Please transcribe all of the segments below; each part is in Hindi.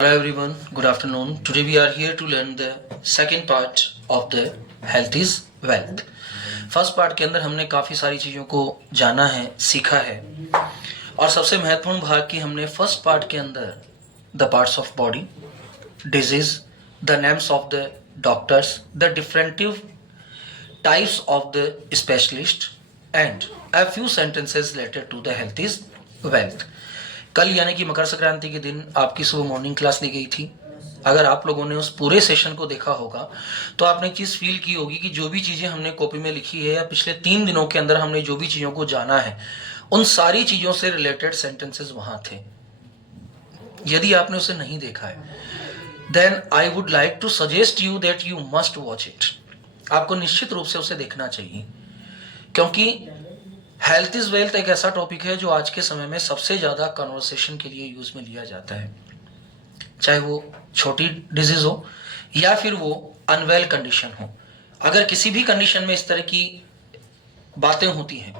Hello everyone, good afternoon. Today we are here to learn the second part of the health is wealth. First part के अंदर हमने काफ़ी सारी चीज़ों को जाना है, सीखा है और सबसे महत्वपूर्ण भाग की हमने फर्स्ट पार्ट के अंदर the parts of body, disease, the names of the doctors, the different types of the specialist and a few sentences related to the health is wealth. कल यानी कि मकर संक्रांति के दिन आपकी सुबह मॉर्निंग क्लास ली गई थी. अगर आप लोगों ने उस पूरे सेशन को देखा होगा तो आपने एक चीज़ फील की होगी कि जो भी चीज़ें हमने कॉपी में लिखी है या पिछले 3 दिनों के अंदर हमने जो भी चीज़ों को जाना है उन सारी चीज़ों से रिलेटेड सेंटेंसेस वहाँ थे. यदि आपने उसे नहीं देखा है then I would like to suggest you that you must watch it. आपको निश्चित रूप से उसे देखना चाहिए क्योंकि हेल्थ इज वेल्थ एक ऐसा टॉपिक है जो आज के समय में सबसे ज़्यादा कन्वर्सेशन के लिए यूज में लिया जाता है. चाहे वो छोटी डिजीज हो या फिर वो अनवेल कंडीशन हो. अगर किसी भी कंडीशन में इस तरह की बातें होती हैं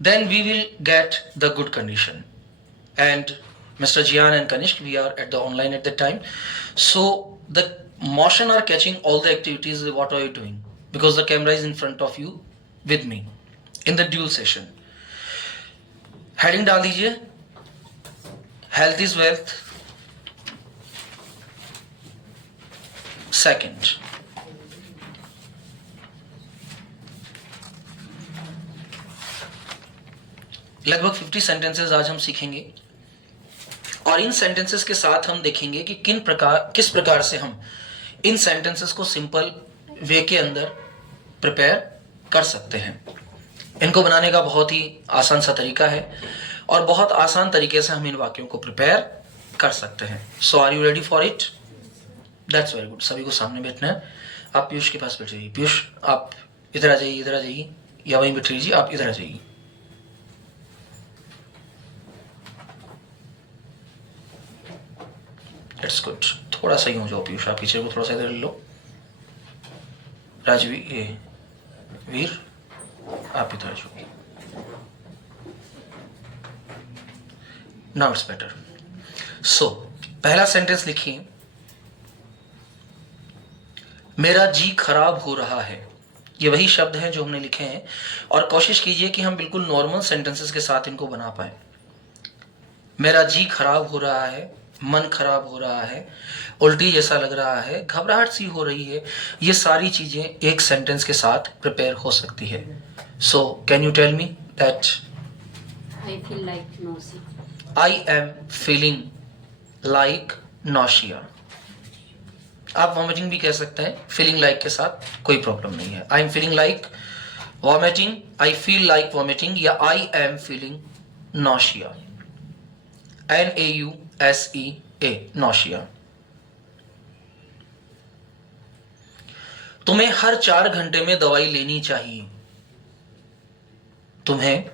then we will get the good condition. And Mr. Jian and Kanishk, we are at the online at the time. So the motion are catching all the activities. What are you doing? Because the camera is in front of you with me in the dual session. Heading डाल दीजिए. Health is wealth. Second. लगभग 50 सेंटेंसेस आज हम सीखेंगे और इन सेंटेंसेस के साथ हम देखेंगे कि किस प्रकार से हम इन सेंटेंसेस को सिंपल वे के अंदर प्रिपेयर कर सकते हैं. इनको बनाने का बहुत ही आसान सा तरीका है और बहुत आसान तरीके से हम इन वाक्यों को प्रिपेयर कर सकते हैं. So are you ready for it? That's very good. सभी को सामने बैठना है. आप पीयूष के पास बैठ जाइए. पीयूष आप इधर आ जाइए या वहीं बैठ लीजिए. आप इधर आ जाइए. It's good. थोड़ा सा ही हो जाओ पीयूष. आप पीछे को थोड़ा सा इधर ले लो. राजवीर वीर आप इधर जाओ. Now it's better. सो पहला सेंटेंस लिखिए. मेरा जी खराब हो रहा है. ये वही शब्द हैं जो हमने लिखे हैं और कोशिश कीजिए कि हम बिल्कुल नॉर्मल सेंटेंसेस के साथ इनको बना पाए. मेरा जी खराब हो रहा है, मन खराब हो रहा है, उल्टी जैसा लग रहा है, घबराहट सी हो रही है. ये सारी चीजें एक सेंटेंस के साथ प्रिपेयर हो सकती है. So can you tell me that I feel like nausea. I am feeling like nausea. आप वॉमिटिंग भी कह सकते हैं. फीलिंग लाइक के साथ कोई प्रॉब्लम नहीं है. I am feeling like vomiting, I feel like vomiting या I am feeling nausea. NAUSEA nausea. तुम्हें हर 4 घंटे में दवाई लेनी चाहिए. तुम्हें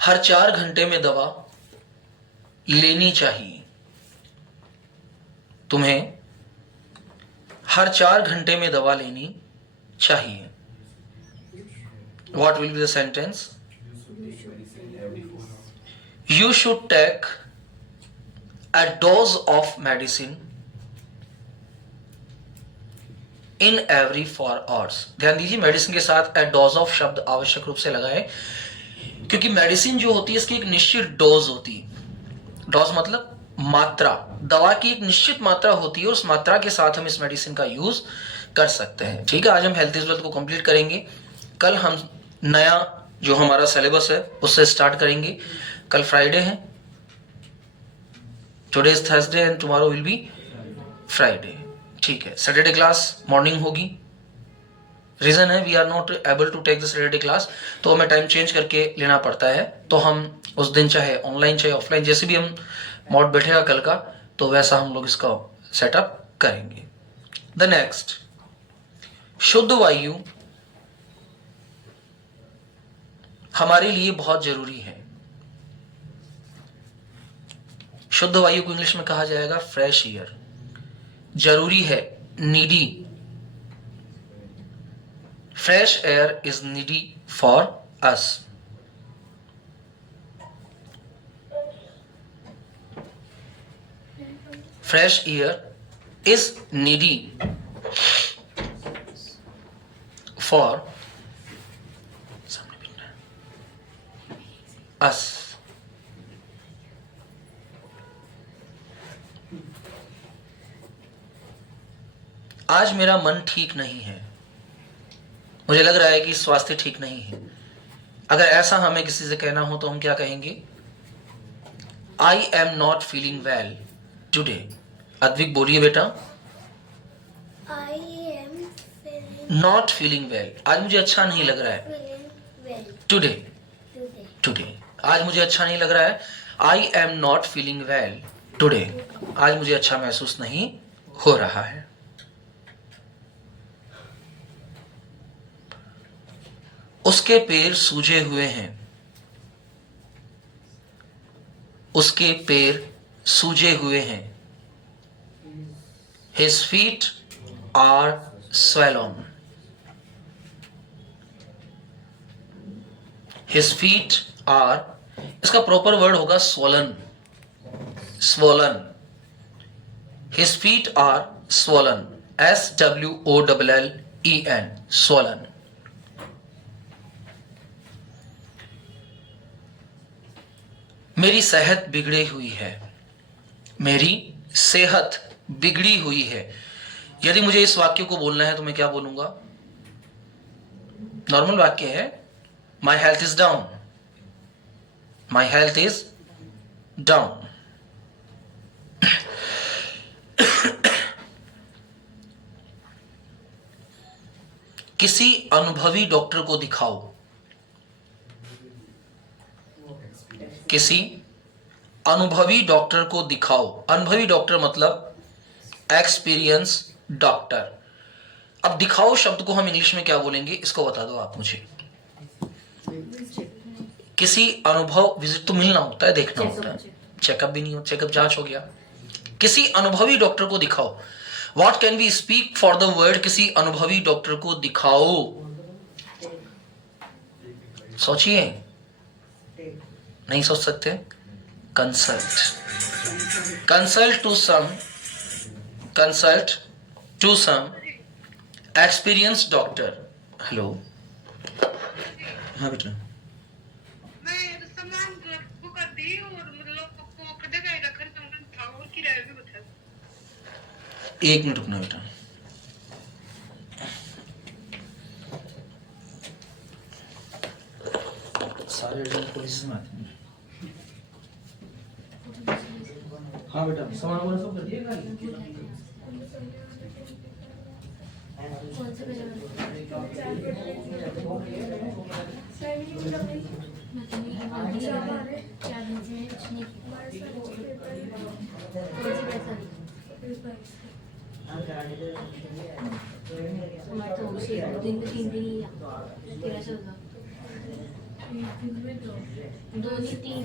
हर 4 घंटे में दवा लेनी चाहिए. तुम्हें हर 4 घंटे में दवा लेनी चाहिए. What will be the sentence? You should take a dose of medicine in every 4 hours. ध्यान दीजिए मेडिसिन के साथ a dose of शब्द आवश्यक रूप से लगाए क्योंकि मेडिसिन जो होती है इसकी एक निश्चित डोज होती है. डोज मतलब मात्रा. दवा की एक निश्चित मात्रा होती है और उस मात्रा के साथ हम इस मेडिसिन का यूज कर सकते हैं. ठीक है. आज हम हेल्थ इज वेल्थ को कंप्लीट करेंगे. कल हम नया जो हमारा सिलेबस है उससे स्टार्ट करेंगे. कल फ्राइडे है. Today is Thursday and tomorrow will be Friday. ठीक है. सैटरडे क्लास मॉर्निंग होगी. रीजन है we are not able to take the Saturday class तो हमें टाइम चेंज करके लेना पड़ता है. तो हम उस दिन चाहे ऑनलाइन चाहे ऑफलाइन जैसे भी हम मॉड बैठेगा कल का तो वैसा हम लोग इसका सेटअप करेंगे. द नेक्स्ट, शुद्ध वायु हमारे लिए बहुत जरूरी है. शुद्ध वायु को इंग्लिश में कहा जाएगा फ्रेश एयर. जरूरी है, needy. Fresh air is needy for us. fresh air is needy for us. आज मेरा मन ठीक नहीं है, मुझे लग रहा है कि स्वास्थ्य ठीक नहीं है। अगर ऐसा हमें किसी से कहना हो तो हम क्या कहेंगे? I am not feeling well today. Advik बोलिए बेटा। I am feeling not feeling well, आज मुझे अच्छा नहीं लग रहा है। well today, today. टुडे, आज मुझे अच्छा नहीं लग रहा है। I am not feeling well today, आज मुझे अच्छा महसूस नहीं हो रहा है। उसके पैर सूजे हुए हैं, उसके पैर सूजे हुए हैं। His feet are swollen. His feet are, इसका प्रॉपर वर्ड होगा swollen, swollen. His feet are swollen. SWOLLEN, swollen. मेरी सेहत बिगड़ी हुई है, मेरी सेहत बिगड़ी हुई है। यदि मुझे इस वाक्य को बोलना है तो मैं क्या बोलूंगा? नॉर्मल वाक्य है, my health is down, my health is down. किसी अनुभवी डॉक्टर को दिखाओ, किसी अनुभवी डॉक्टर को दिखाओ। अनुभवी डॉक्टर मतलब एक्सपीरियंस डॉक्टर। अब दिखाओ शब्द को हम इंग्लिश में क्या बोलेंगे, इसको बता दो आप मुझे। किसी अनुभव, विजिट तो मिलना होता है, देखना होता है, चेकअप भी नहीं हो, चेकअप जांच हो गया। किसी अनुभवी डॉक्टर को दिखाओ। What can we speak for the word किसी अनुभवी डॉक्टर को दिखाओ? सोचिए, नहीं सोच सकते? Consult, consult to some experience doctor. Hello, हाँ बेटा। मैं सामान बुक कर दी और मतलब को कटे का रखा था और किराया भी बता। एक मिनट रुकना बेटा। सारे एजेंट पुलिस में आते हैं। हाँ बेटा, सामान वाला सब कर दिया। दिन में 3 दिन ही तेरा चौदह 2 नहीं 3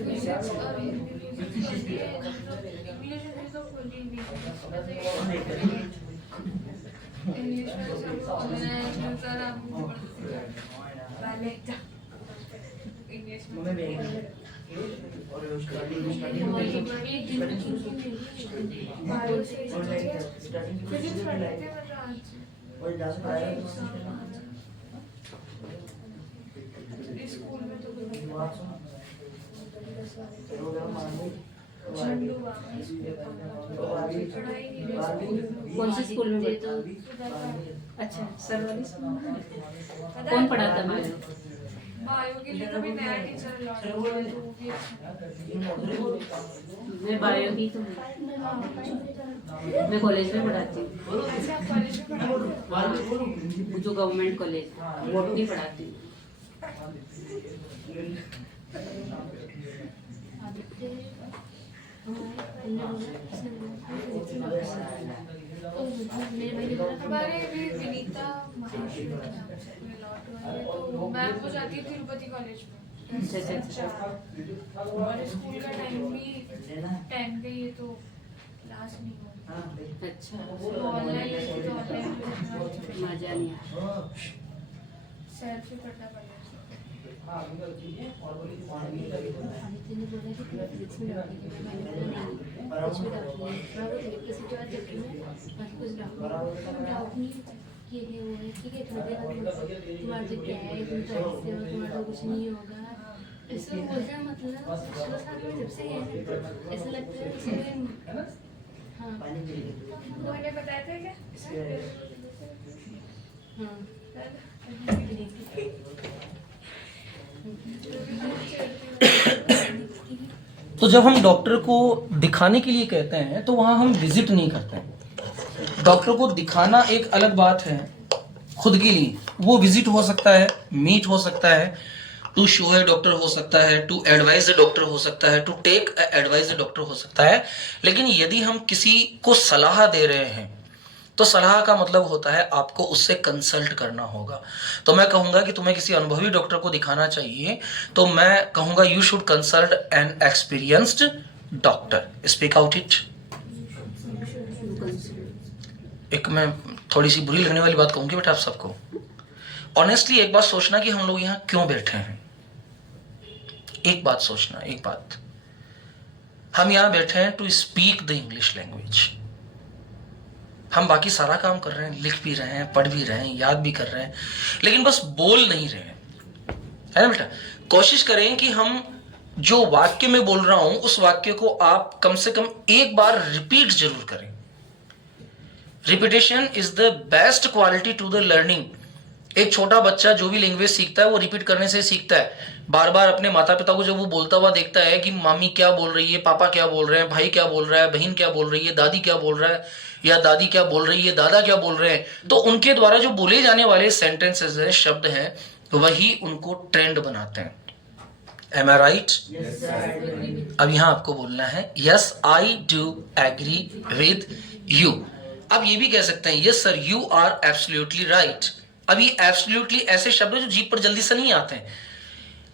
कौन से स्कूल में पढ़ते हो? अच्छा, सरवाली स्कूल में। कौन पढ़ाता है? बायो के लिए कभी नया टीचर लॉट मैं बायो की तो मैं कॉलेज में पढ़ाती हूँ, अच्छा कॉलेज में पढ़ाते जो गवर्नमेंट कॉलेज बोटनी पढ़ाती हूँ। हमारे भी विनीता महाराष्ट्र में लॉट हुआ है तो मैं वो जाती हूँ तिरुपति कॉलेज में। और स्कूल का टाइम भी 10 का ही है तो क्लास नहीं होगी। अच्छा, ऑनलाइन लेती तो ऑनलाइन मजा नहीं आया। सेल्फ ही पढ़ना पड़ेगा। आदित्य ने बोला कि तुम्हें फिजिक्स में डॉक्टरी करना है। मैंने बोला नहीं, कुछ भी डॉक्टरी नहीं। मैं वो इलेक्ट्रिसिटी वाला चैप्टर में बाकी कुछ डाउट नहीं कि ये वो है, ठीक है, छोड़ देना, तुम्हारा तो क्या है, तुम तो ऐसे हो, तुम्हारा तो कुछ नहीं होगा, ऐसे बोलते हैं। मतलब शुरू साथ में जब से है ऐसा लगता है इसमें। हाँ उन्होंने बताया था क्या? हाँ तो जब हम डॉक्टर को दिखाने के लिए कहते हैं तो वहां हम विजिट नहीं करते हैं। डॉक्टर को दिखाना एक अलग बात है खुद के लिए, वो विजिट हो सकता है, मीट हो सकता है, टू शो ए डॉक्टर हो सकता है, टू एडवाइज ए डॉक्टर हो सकता है, to take advise a doctor हो सकता है। लेकिन यदि हम किसी को सलाह दे रहे हैं तो सलाह का मतलब होता है आपको उससे कंसल्ट करना होगा। तो मैं कहूंगा कि तुम्हें किसी अनुभवी डॉक्टर को दिखाना चाहिए तो मैं कहूंगा you should consult N experienced doctor. Speak out it. एक मैं थोड़ी सी बुरी लगने वाली बात कहूंगी बेटा आप सबको। ऑनेस्टली एक बात सोचना कि हम लोग यहाँ क्यों बैठे हैं। एक बात सोचना, एक बात, हम यहाँ बैठे हैं to speak the English language. हम बाकी सारा काम कर रहे हैं, लिख भी रहे हैं, पढ़ भी रहे हैं, याद भी कर रहे हैं, लेकिन बस बोल नहीं रहे हैं, है ना बेटा। कोशिश करें कि हम जो वाक्य में बोल रहा हूं उस वाक्य को आप कम से कम एक बार रिपीट जरूर करें। Repetition is the best quality to the learning. एक छोटा बच्चा जो भी लैंग्वेज सीखता है वो रिपीट करने से सीखता है। बार बार अपने माता पिता को जब वो बोलता हुआ देखता है कि मामी क्या बोल रही है, पापा क्या बोल रहे हैं, भाई क्या बोल रहा है, बहन क्या बोल रही है, दादी क्या बोल रहा है, या दादी क्या बोल रही है, दादा क्या बोल रहे हैं, तो उनके द्वारा जो बोले जाने वाले सेंटेंसेस हैं, शब्द हैं, वही उनको ट्रेंड बनाते हैं। Am I right? अब यहां आपको बोलना है yes I do agree with you. अब ये भी कह सकते हैं yes sir you are absolutely right. अब ये एब्सोल्युटली ऐसे शब्द जो जीभ पर जल्दी से नहीं आते हैं।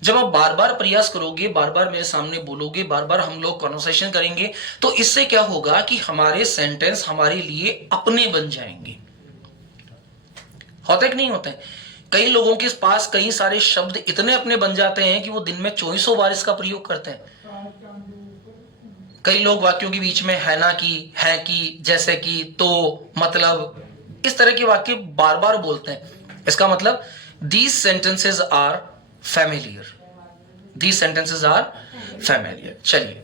जब आप बार बार प्रयास करोगे, बार बार मेरे सामने बोलोगे, बार बार हम लोग कॉन्वर्सेशन करेंगे, तो इससे क्या होगा कि हमारे सेंटेंस हमारे लिए अपने बन जाएंगे। होता है कि नहीं होता है? कई लोगों के पास कई सारे शब्द इतने अपने बन जाते हैं कि वो दिन में 2400 बार इसका प्रयोग करते हैं। कई लोग वाक्यों के बीच में है ना की, है की, जैसे कि, तो, मतलब, इस तरह के वाक्य बार बार बोलते हैं। इसका मतलब these sentences are familiar. These sentences are familiar. चलिए,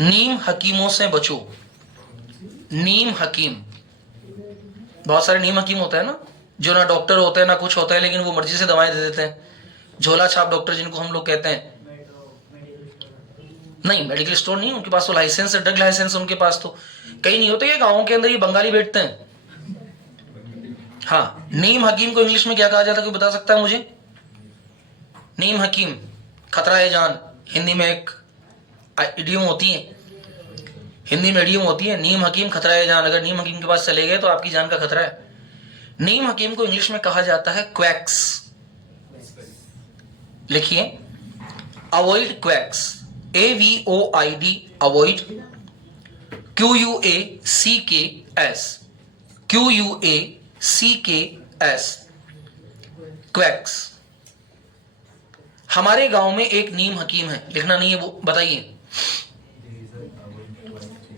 नीम हकीमों से बचो। नीम हकीम, बहुत सारे नीम हकीम होते हैं ना, जो ना डॉक्टर होते हैं ना कुछ होता है, लेकिन वो मर्जी से दवाएं दे देते हैं। झोला छाप डॉक्टर जिनको हम लोग कहते हैं। नहीं, मेडिकल स्टोर नहीं, उनके पास तो लाइसेंस है, ड्रग लाइसेंस उनके पास तो। कहीं नहीं होते, गाँव के अंदर ये बंगाली बैठते हैं। हाँ, नीम हकीम को इंग्लिश में क्या कहा जाता है, कोई बता सकता है मुझे? नीम हकीम, खतरा है जान, हिंदी में एक इडियम होती है, हिंदी में इडियम होती है, नीम हकीम खतरा है जान। अगर नीम हकीम के पास चले गए तो आपकी जान का खतरा है। नीम हकीम को इंग्लिश में कहा जाता है क्वैक्स। लिखिए, avoid quacks, AVOID, avoid, QUACKS, QUACKS, quacks. हमारे गांव में एक नीम हकीम है, लिखना नहीं है वो, बताइए।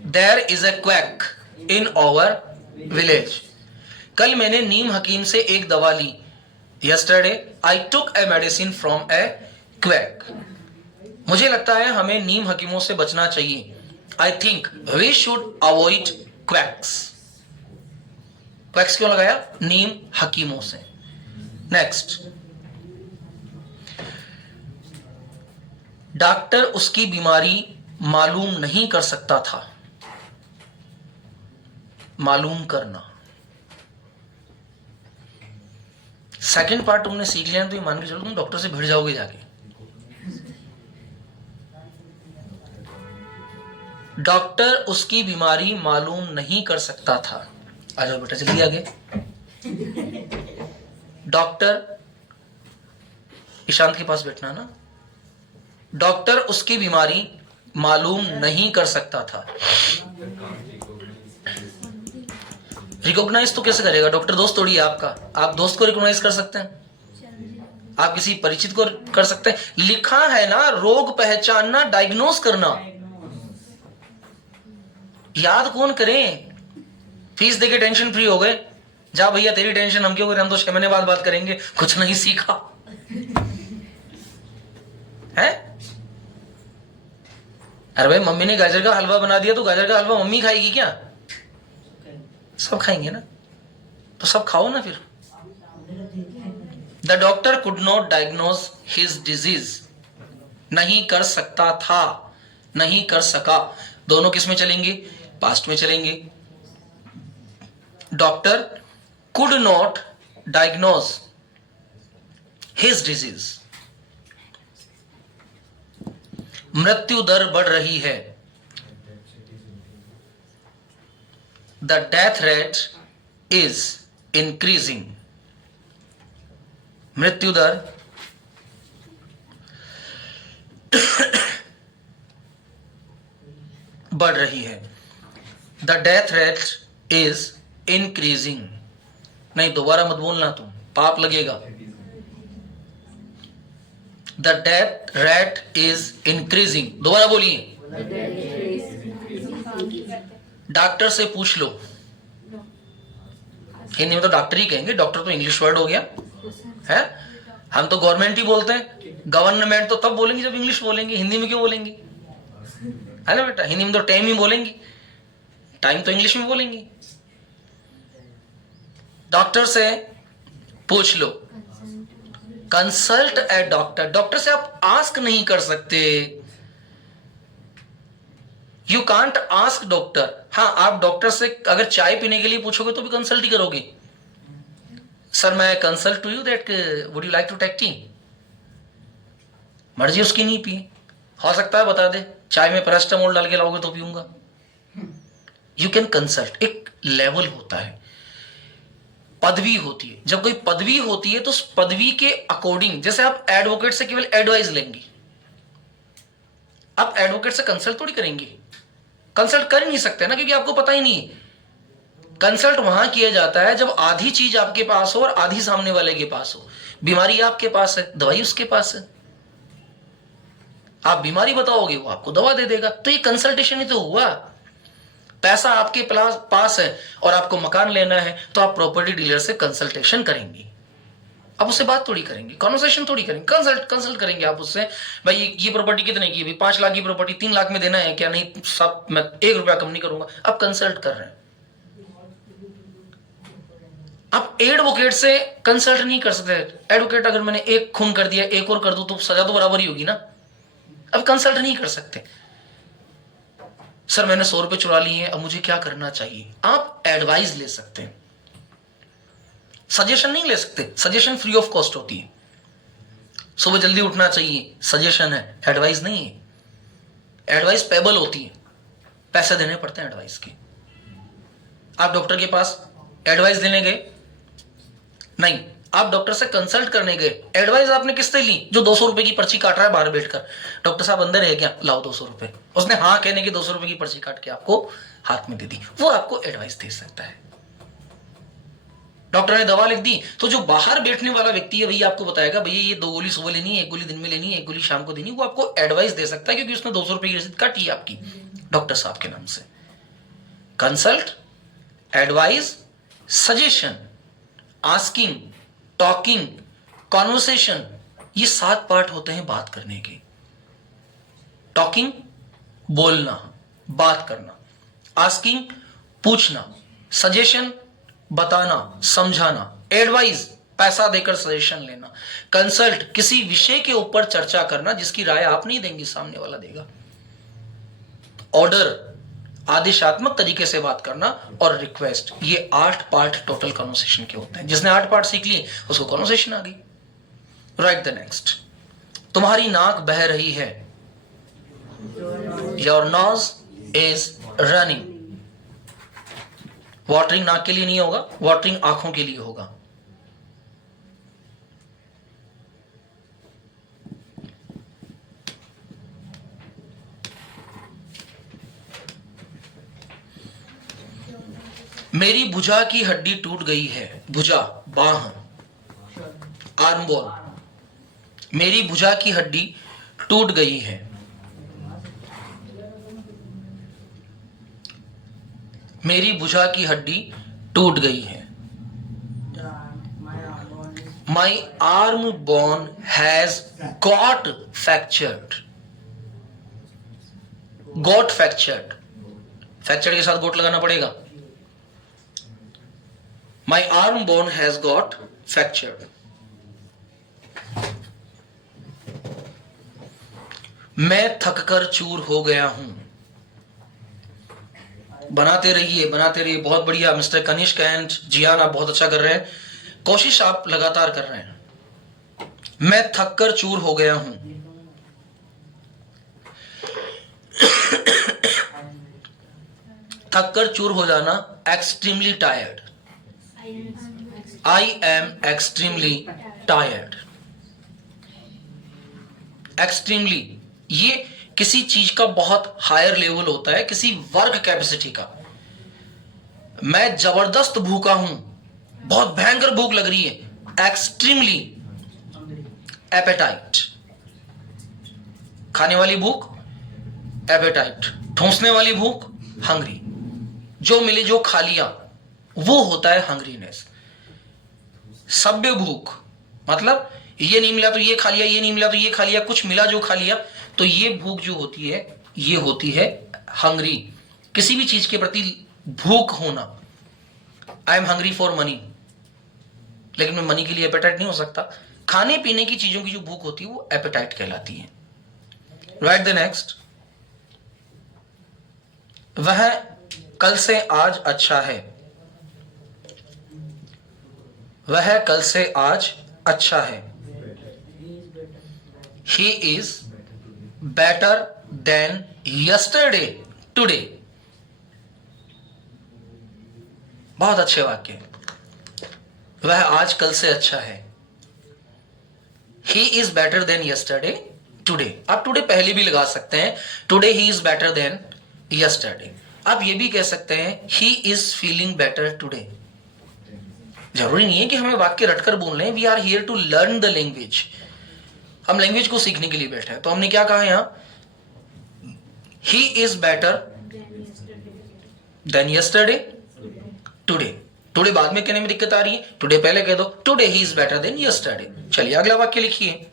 There is a quack in our village. कल मैंने नीम हकीम से एक दवा ली। Yesterday I took a medicine from a quack. मुझे लगता है हमें नीम हकीमों से बचना चाहिए। I think we should avoid quacks. Quacks क्यों लगाया? नीम हकीमों से। नेक्स्ट, डॉक्टर उसकी बीमारी मालूम नहीं कर सकता था। मालूम करना। सेकंड पार्ट तुमने सीख लिया तो ये मान के चलो तुम डॉक्टर से भिड़ जाओगे जाके। डॉक्टर उसकी बीमारी मालूम नहीं कर सकता था। आ जाओ बेटा जल्दी आगे। डॉक्टर, ईशांत के पास बैठना ना। डॉक्टर उसकी बीमारी मालूम नहीं कर सकता था। रिकॉग्नाइज तो कैसे करेगा डॉक्टर? दोस्त थोड़ी है आपका, आप दोस्त को रिकॉग्नाइज कर सकते हैं? आप किसी परिचित को कर सकते हैं। लिखा है ना, रोग पहचानना, डायग्नोस करना। याद कौन करें? फीस देके टेंशन फ्री हो गए, जा भैया तेरी टेंशन हम क्यों करें, हम तो 6 महीने बाद बात करेंगे, कुछ नहीं सीखा है। अरे भाई मम्मी ने गाजर का हलवा बना दिया तो गाजर का हलवा मम्मी खाएगी क्या? सब खाएंगे ना, तो सब खाओ ना फिर। The doctor could not diagnose his disease, नहीं कर सकता था, नहीं कर सका। दोनों किस में चलेंगे? पास्ट में चलेंगे। Doctor could not diagnose his disease. मृत्यु दर बढ़ रही है, the death rate is increasing. मृत्यु दर बढ़ रही है, the death rate is increasing. नहीं, दोबारा मत बोलना तुम, पाप लगेगा। The death rate is increasing, दोबारा बोलिए। डॉक्टर से पूछ लो, हिंदी में तो डॉक्टर ही कहेंगे, डॉक्टर तो इंग्लिश वर्ड हो गया है। हम तो गवर्नमेंट ही बोलते हैं, गवर्नमेंट तो तब बोलेंगे जब इंग्लिश बोलेंगे, हिंदी में क्यों बोलेंगे, है ना बेटा? हिंदी में तो टाइम ही बोलेंगे, टाइम तो इंग्लिश में बोलेंगे। डॉक्टर से पूछ लो, कंसल्ट ए डॉक्टर। डॉक्टर से आप आस्क नहीं कर सकते, यू कांट आस्क डॉक्टर। हाँ, आप डॉक्टर से अगर चाय पीने के लिए पूछोगे तो भी कंसल्ट ही करोगे। सर मैं consult to you that would you like to take tea. मर्जी उसकी नहीं पिए, हो सकता है बता दे चाय में पैरास्टामोल डाल के लाओगे तो पीऊंगा। You can consult. एक लेवल होता है, पदवी होती है। जब कोई पदवी होती है तो उस पदवी के अकॉर्डिंग, जैसे आप एडवोकेट से केवल एडवाइस लेंगे, आप एडवोकेट से कंसल्ट थोड़ी करेंगे। कंसल्ट कर ही नहीं सकते ना, क्योंकि आपको पता ही नहीं है। कंसल्ट वहां किया जाता है जब आधी चीज आपके पास हो और आधी सामने वाले के पास हो। बीमारी आपके पास है, दवाई उसके पास है। आप बीमारी बताओगे, वो आपको दवा दे देगा। तो ये कंसल्टेशन ही तो हुआ। पैसा आपके पास है और आपको मकान लेना है तो आप प्रॉपर्टी डीलर से कंसल्टेशन करेंगे। आप उससे बात थोड़ी करेंगे, कॉन्वर्सेशन थोड़ी करेंगे, कंसल्ट करेंगे आप उससे। भाई ये प्रॉपर्टी कितने की है? 5 लाख की प्रॉपर्टी 3 लाख में देना है क्या? नहीं, सब मैं 1 रुपया कम नहीं करूंगा। आप कंसल्ट कर रहे हैं। आप एडवोकेट से कंसल्ट नहीं कर सकते। एडवोकेट अगर मैंने एक खून कर दिया, एक और कर दूं तो सजा तो बराबर ही होगी ना। अब कंसल्ट नहीं कर सकते। सर मैंने 100 रुपए चुरा लिए हैं, अब मुझे क्या करना चाहिए? आप एडवाइस ले सकते हैं, सजेशन नहीं ले सकते। सजेशन फ्री ऑफ कॉस्ट होती है। सुबह जल्दी उठना चाहिए, सजेशन है, एडवाइस नहीं है। एडवाइस पेबल होती है, पैसे देने पड़ते हैं एडवाइस के। आप डॉक्टर के पास एडवाइस लेने गए नहीं, आप डॉक्टर से कंसल्ट करने गए। एडवाइस आपने किससे ली? जो 200 रुपए की पर्ची काट रहा है बाहर बैठकर। डॉक्टर साहब अंदर है क्या? लाओ 200 रुपए। उसने हाँ कहने की 200 रुपए की पर्ची काट के आपको हाथ में दे दी। वो आपको एडवाइस दे सकता है। डॉक्टर ने दवा लिख दी तो जो बाहर बैठने वाला व्यक्ति है भैया आपको बताएगा भैया ये 2 गोली सुबह लेनी है, 1 गोली दिन में लेनी है, 1 गोली शाम को देनी है। वो आपको एडवाइस दे सकता है क्योंकि उसने 200 रुपए की रसीद काटी आपकी डॉक्टर साहब के नाम से। Consult, advice, suggestion, asking, talking, conversation, ये 7 पार्ट होते हैं बात करने के। टॉकिंग बोलना, बात करना, आस्किंग पूछना, सजेशन बताना, समझाना, एडवाइस पैसा देकर सजेशन लेना, कंसल्ट किसी विषय के ऊपर चर्चा करना जिसकी राय आप नहीं देंगे, सामने वाला देगा, ऑर्डर आदेशात्मक तरीके से बात करना, और रिक्वेस्ट। ये 8 पार्ट टोटल कन्वर्सेशन के होते हैं। जिसने 8 पार्ट सीख लिए उसको कन्वर्सेशन आ गई। Right the next. तुम्हारी नाक बह रही है, your nose is running. Watering नाक के लिए नहीं होगा, वाटरिंग आंखों के लिए होगा। मेरी भुजा की हड्डी टूट गई है। भुजा बाह, आर्म बॉल, मेरी भुजा की हड्डी टूट गई है। मेरी भुजा की हड्डी टूट गई है। My arm bone has got fractured. Got fractured. Fractured के साथ got लगाना पड़ेगा। My arm bone has got fractured. मैं थककर चूर हो गया हूं। बनाते रहिए, बहुत बढ़िया मिस्टर कनिष्क एंड जियान, आप बहुत अच्छा कर रहे हैं, कोशिश आप लगातार कर रहे हैं। मैं थककर चूर हो गया हूं। थककर चूर हो जाना, extremely tired. I am extremely tired. Extremely ये किसी चीज का बहुत हायर लेवल होता है, किसी वर्क कैपेसिटी का। मैं जबरदस्त भूखा हूं, बहुत भयंकर भूख लग रही है, एक्सट्रीमली एपेटाइट। खाने वाली भूख एपेटाइट, ठूंसने वाली भूख हंग्री। जो मिले जो खा लिया वो होता है हंग्रीनेस। सभ्य भूख मतलब ये नहीं मिला तो ये खा लिया, ये नहीं मिला तो ये खा लिया, कुछ मिला जो खा लिया, तो ये भूख जो होती है ये होती है हंग्री। किसी भी चीज के प्रति भूख होना। I am hungry for money, लेकिन मैं मनी के लिए एपेटाइट नहीं हो सकता। खाने पीने की चीजों की जो भूख होती है वो एपेटाइट कहलाती है। Right the next. वह कल से आज अच्छा है। वह कल से आज अच्छा है। He is better than yesterday today. बहुत अच्छे वाक्य। वह आज कल से अच्छा है। He is better than yesterday today. आप today पहले भी लगा सकते हैं, today he is better than yesterday. आप ये भी कह सकते हैं he is feeling better today. जरूरी नहीं है कि हमें वाक्य रटकर बोल रहे हैं। We are here to learn the language. हम लैंग्वेज को सीखने के लिए बैठे हैं। तो हमने क्या कहा यहां, he is better than yesterday today. Today बाद में कहने में दिक्कत आ रही है, टुडे पहले कह दो, today he is better than yesterday. चलिए अगला वाक्य लिखिए।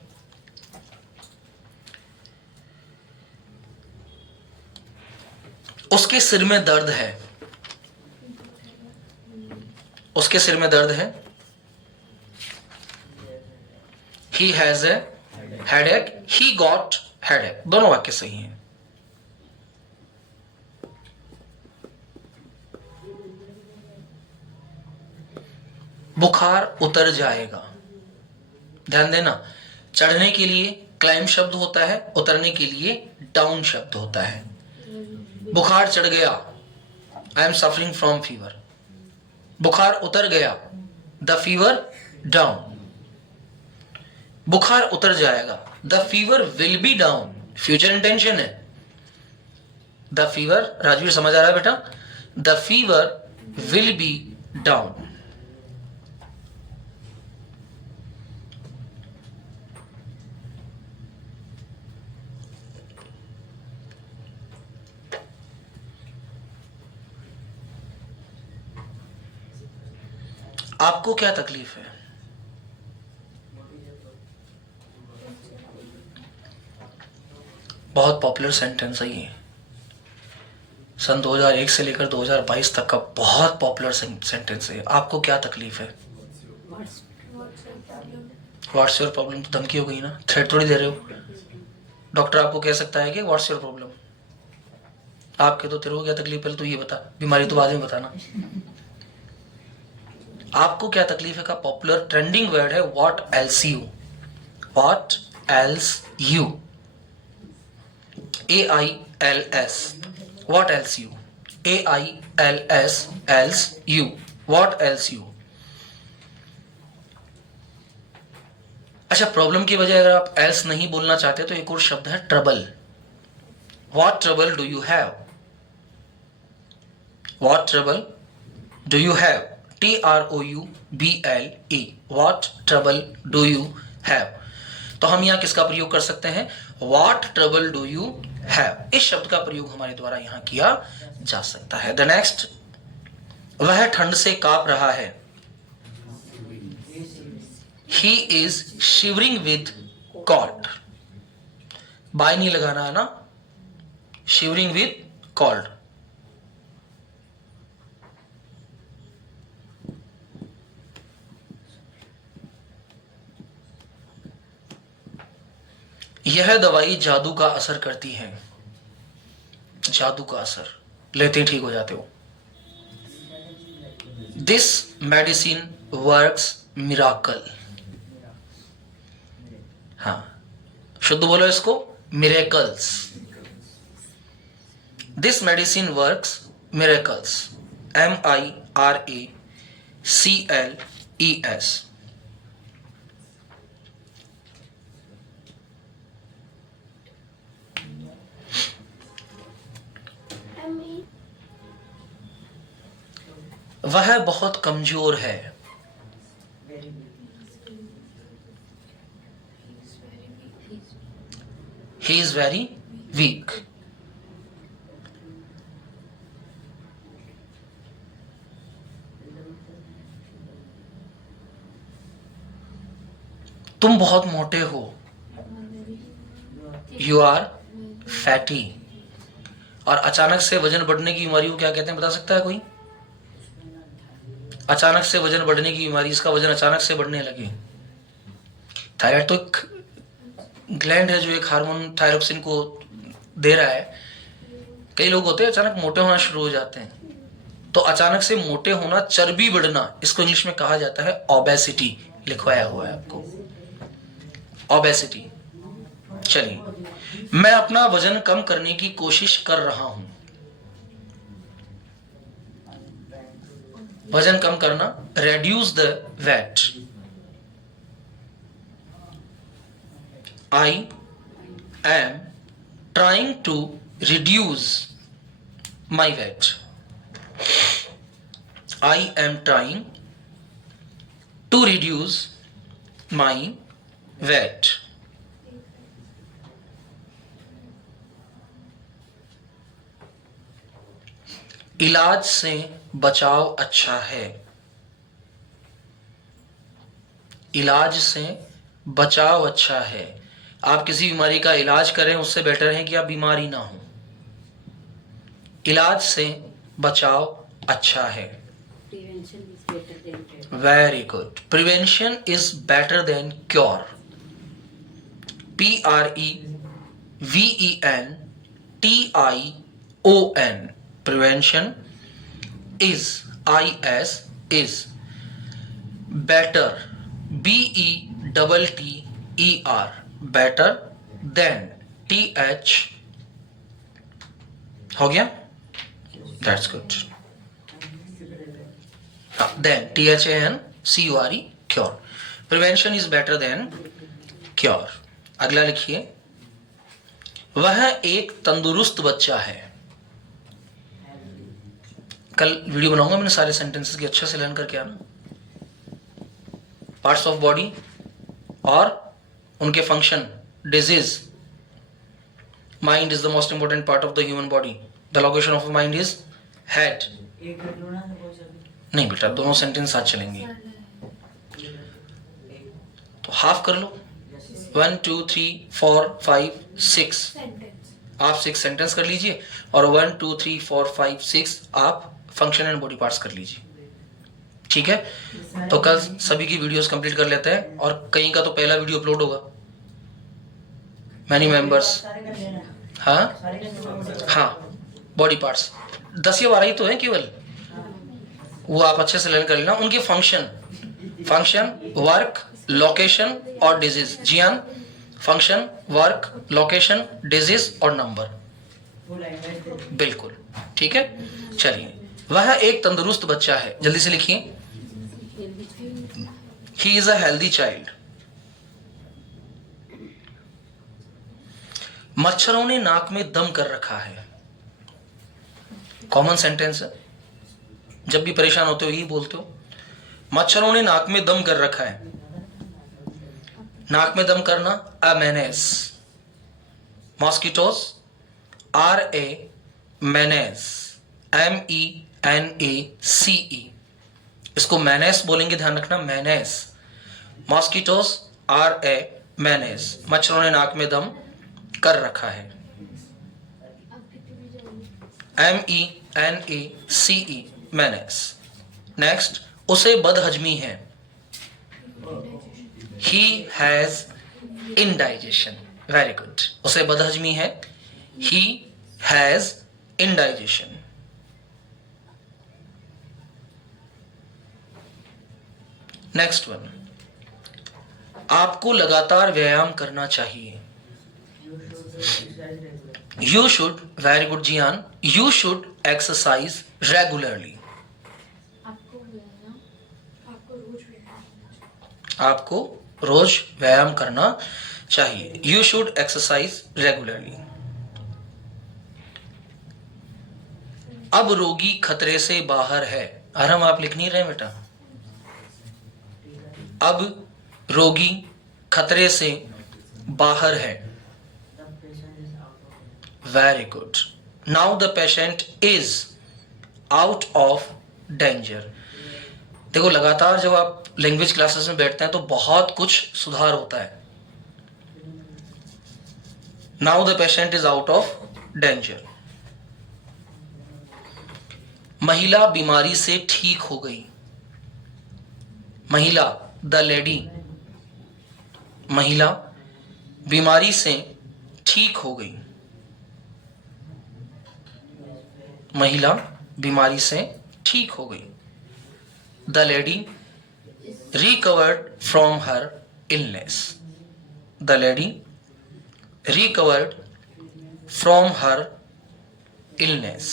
उसके सिर में दर्द है। उसके सिर में दर्द है। He has a headache, he got headache. दोनों वाक्य सही हैं। बुखार उतर जाएगा। ध्यान देना, चढ़ने के लिए क्लाइम शब्द होता है, उतरने के लिए डाउन शब्द होता है। बुखार चढ़ गया, I am suffering from fever. बुखार उतर गया, द फीवर डाउन। बुखार उतर जाएगा, the fever will be down. Future intention है। द फीवर, राजवीर समझ आ रहा है बेटा, the fever will be down. आपको क्या तकलीफ है? बहुत पॉपुलर सेंटेंस है ये। सन 2001 से लेकर 2022 तक का बहुत पॉपुलर सेंटेंस है। आपको क्या तकलीफ है? What's your problem? तो धमकी हो गई ना, थ्रेट थोड़ी दे रहे हो। डॉक्टर आपको कह सकता है कि व्हाट्स योर प्रॉब्लम। आपके तो तेरे को क्या तकलीफ, पहले तो ये बता, बीमारी तो बाद में बताना। आपको क्या तकलीफ है का पॉपुलर ट्रेंडिंग वर्ड है what else you. What else you, AILS, what else you, AILS, else you, what else you। अच्छा, प्रॉब्लम की वजह अगर आप else नहीं बोलना चाहते तो एक और शब्द है trouble. what trouble do you have, what trouble do you have, TROUBLE, what trouble do you have। तो हम यहाँ किसका प्रयोग कर सकते हैं? What trouble do you have, इस शब्द का प्रयोग हमारे द्वारा यहाँ किया जा सकता है। द नेक्स्ट, वह ठंड से कांप रहा है। He is shivering with cold, बाय नहीं लगाना है ना, शिवरिंग विद कोल्ड। यह दवाई जादू का असर करती है, जादू का असर लेते ही ठीक हो जाते हो। दिस मेडिसिन वर्क्स मिराकल, हाँ शुद्ध बोलो इसको, miracles. This medicine works miracles, MIRACLES। वह बहुत कमजोर है। He is very weak. तुम बहुत मोटे हो, यू आर फैटी। और अचानक से वजन बढ़ने की बीमारी को क्या कहते हैं, बता सकता है कोई? अचानक से वजन बढ़ने की बीमारी, इसका वजन अचानक से बढ़ने लगे। थायराइड तो एक ग्लैंड है जो एक हार्मोन थायरोक्सिन को दे रहा है। कई लोग होते हैं अचानक मोटे होना शुरू हो जाते हैं, तो अचानक से मोटे होना, चर्बी बढ़ना, इसको इंग्लिश में कहा जाता है ओबेसिटी, लिखवाया हुआ है आपको, ओबेसिटी। चलिए, मैं अपना वजन कम करने की कोशिश कर रहा हूं। वजन कम करना, reduce the weight. I am trying to reduce my weight. I am trying to reduce my weight. इलाज से बचाव अच्छा है। इलाज से बचाव अच्छा है। आप किसी बीमारी का इलाज करें, उससे बेटर है कि आप बीमार ही ना हो। इलाज से बचाव अच्छा है। Very good, prevention is better than cure. PREVENTION, prevention is better, BETTER, better than, TH हो गया, that's good। then THANCURE, cure। prevention is better than cure। अगला लिखिए, वह एक तंदुरुस्त बच्चा है। कल वीडियो बनाऊंगा मैंने सारे सेंटेंसेस की, अच्छे से लर्न करके आना। पार्ट्स ऑफ बॉडी और उनके function, disease. Mind is the most important part of the human body. The location of mind is head. नहीं बेटा, दोनों सेंटेंस साथ चलेंगे, तो हाफ कर लो। 1 2 3 4 5 6, आप 6 सेंटेंस कर लीजिए, और 1 2 3 4 5 6 आप फंक्शन एंड बॉडी पार्ट्स कर लीजिए। ठीक है, तो कल सभी की वीडियोस कंप्लीट कर लेते हैं, और कहीं का तो पहला वीडियो अपलोड होगा। मैनी मेंबर्स, हाँ बॉडी पार्ट्स 10 या 12 ही तो है केवल, वो आप अच्छे से लर्न कर लेना। उनके फंक्शन, वर्क, लोकेशन और डिजीज। जियान, फंक्शन, वर्क, लोकेशन, डिजीज और नंबर, बिल्कुल ठीक है। चलिए, वह एक तंदुरुस्त बच्चा है, जल्दी से लिखिए। He is a healthy child. मच्छरों ने नाक में दम कर रखा है। कॉमन सेंटेंस है, जब भी परेशान होते हो यही बोलते हो, मच्छरों ने नाक में दम कर रखा है। नाक में दम करना, a menace. Mosquitoes, are a menace, MENACE। इसको मैनेस बोलेंगे, ध्यान रखना, menace. Mosquitoes, are a menace. मच्छरों ने नाक में दम कर रखा है। आप कितने भी जाओगे MENACE, मैनेस। नेक्स्ट, उसे बदहजमी है। He has indigestion. Very good. उसे बदहजमी है। He has indigestion. Next one, आपको लगातार व्यायाम करना चाहिए। You should, very good Jian, you should exercise regularly. आपको व्यायाम आपको रोज व्यायाम करना चाहिए। You should exercise regularly. अब रोगी खतरे से बाहर है। आराम, आप लिख नहीं रहे बेटा। अब रोगी खतरे से बाहर है। Very good. Now the patient is out of danger. देखो, लगातार जब आप लैंग्वेज क्लासेस में बैठते हैं तो बहुत कुछ सुधार होता है। Now the patient is out of danger. महिला बीमारी से ठीक हो गई। महिला, द लेडी, महिला बीमारी से ठीक हो गई। महिला बीमारी से ठीक हो गई। The lady recovered from her illness. The lady recovered from her illness.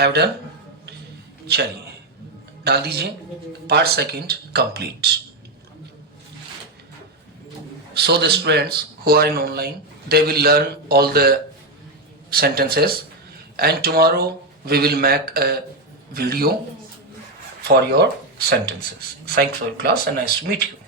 Have done? चलिए डाल दीजिए। Part second complete. So the students who are in online, they will learn all the sentences, and tomorrow we will make a video for your sentences. Thanks for your class and nice to meet you.